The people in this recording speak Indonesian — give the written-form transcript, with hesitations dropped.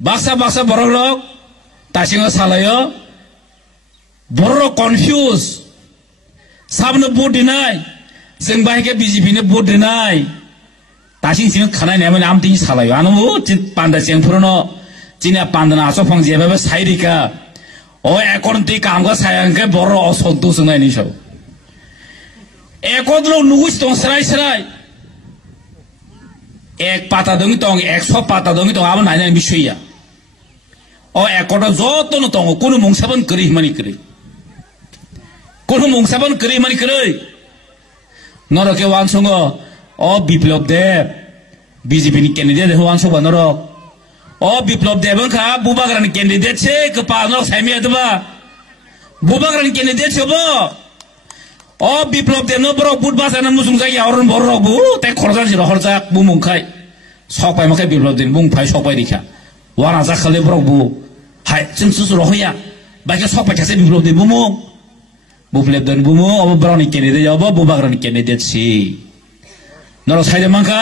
baksa baksa borok tasing salayo borok confuse sabno vote dinai जों बाहायके बिजेपिनो भोट होनाय दासिम खानाय नायामोन आमथिं सालायो आनो पान्दा जेंफोरनो जिना पान्दाना आसफां जेबाबो साइरिका ओ एकरन्ति कामगा सायांके बर असंतो जोंनायनि सौ एकद्र नुगुस दं सराय सराय एक पाता दं 100 पाता दं आबो नायनाय बिसयया ओ एकड जतनो दं कोनो मुंसाबन करि मानि करि कोनो मुंसाबन करि मानि करि नरके वानसंगो ओ बिप्लब देव बीजेपी नि कैंडिडेट हो वानसंगो नरक ओ बिप्लब देव का बुबाग्रानि कैंडिडेट से कपानो साइमे दबा बुबाग्रानि कैंडिडेट छबो ओ बिप्लब देव नो बरक बुट बासाना मुसुंगा यावरन बरक बु ते खरजा जिरो खरजा बुमुंखाय सकपाय मखाय बिप्लब देव बुंफाय सकपाय दिखा वाना जा खाले बरक बु हाय जों सुसुर होया बाके सकपाय खासे बिप्लब देव बुमु बुफ्लेब dan bumu, abu berani candidate, abu bubagrani candidate si. Noro saya demangka.